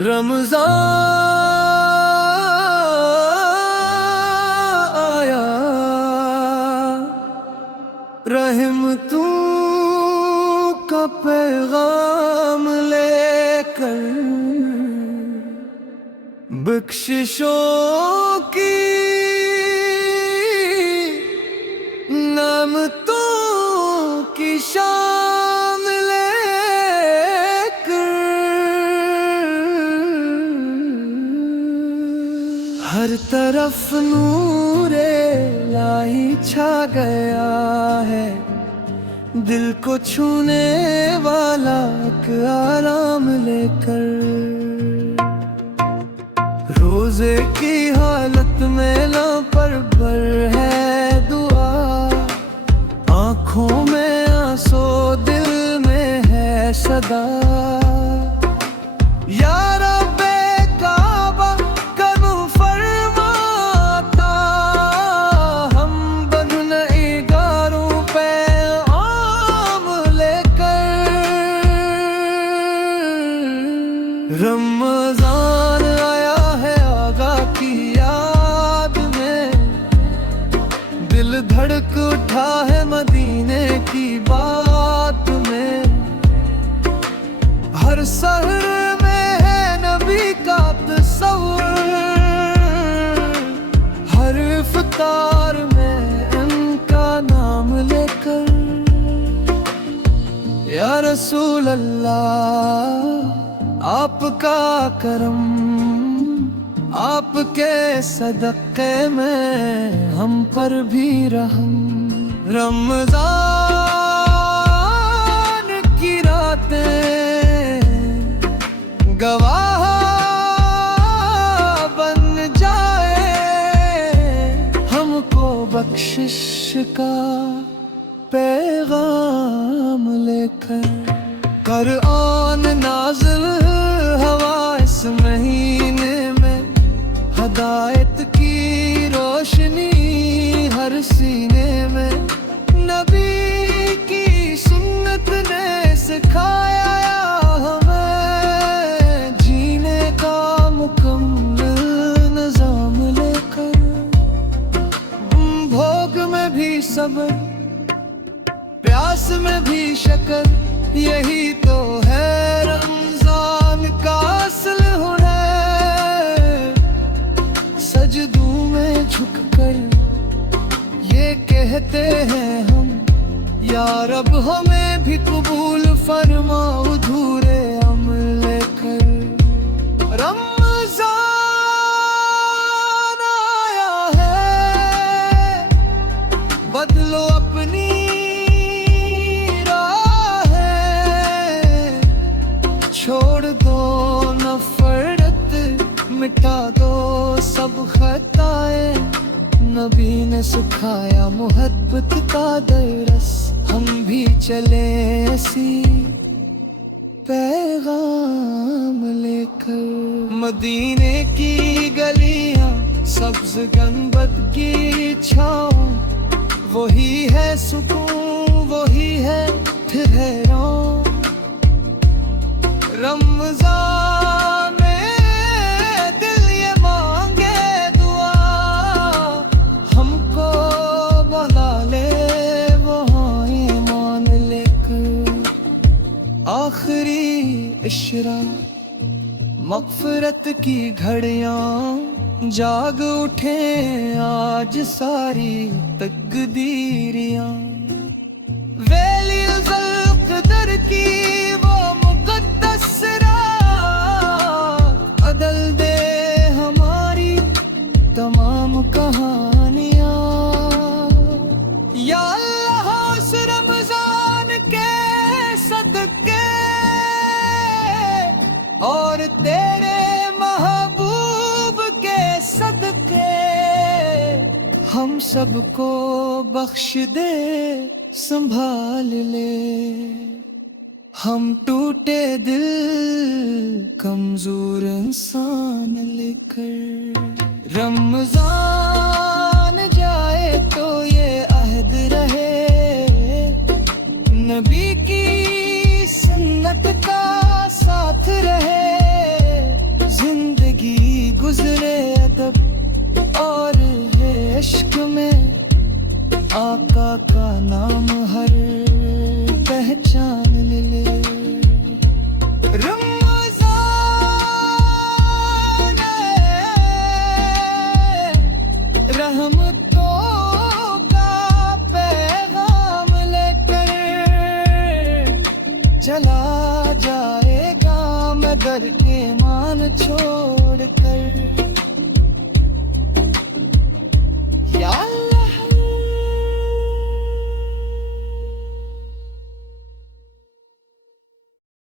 रमज़ान आया रहमतों का पैगाम लेकर, बख्शिशों की नेमतों की शाम लेकर। हर तरफ नूरे इलाही छा गया है, दिल को छूने वाला एक आराम लेकर। रोजे की हालत में लापरवाह है दुआ, आँखों में आंसू दिल में है सदा। या रब्बे काबा करूं फरमाता, हम बदनगारों पे आम लेकर। रमज़ान आया है आगा की याद में, दिल धड़क उठा है मदीने की बात में। हर सहर में है नबी का तस्वुर, हर इफ्तार में उनका नाम लेकर। या रसूल अल्लाह आपका करम, आपके सदक़े में हम पर भी रहम। रमज़ान की रातें गवाह बन जाए, हमको बख्शिश का पैगाम लेकर। कुरान नाज़िल हवा इस महीने में, हदायत की रोशनी हर सीने में। नबी की सुन्नत ने सिखाया हमें, जीने का मुकम्मल निज़ाम लेकर। भोग में भी सब्र, प्यास में भी शक्र, यही तो है रमज़ान का असल हुनर। सजदों में झुककर ये कहते हैं हम, या रब हमें भी कबूल फरमा अधूरे अमल लेकर। रमज़ान आया है, बदलो अपनी छोड़ दो नफरत, मिटा दो सब खताएं। नबी ने सिखाया मोहब्बत का दरस, हम भी चले ऐसी पैगाम लेकर। मदीने की गलियां सब्ज गंबद की छाँव, वही है सुकून, वही है ठहराव। रमज़ान में दिल ये मांगे दुआ, हमको बना ले वहाँ ईमान लेकर। आखिरी इशरा मग़फ़िरत की घड़ियाँ, जाग उठे आज सारी तकदीरियाँ। वैलिल क़दर की वो बदल दे हमारी तमाम कहानियाँ। या अल्लाह उस रमज़ान के सदक़े और तेरे महबूब के सदक़े, हम सबको बख्श दे संभाल ले। हम टूटे दिल कमजोर इंसान लेकर रमजान जाए तो ये अहद रहे, नबी की सुन्नत का साथ रहे, जिंदगी गुजरे अदब और है इश्क में, आका का नाम हर पहचान ले। रमज़ान रहमतों का पैगाम लेकर चला जाएगा मगर के मान छोड़ कर।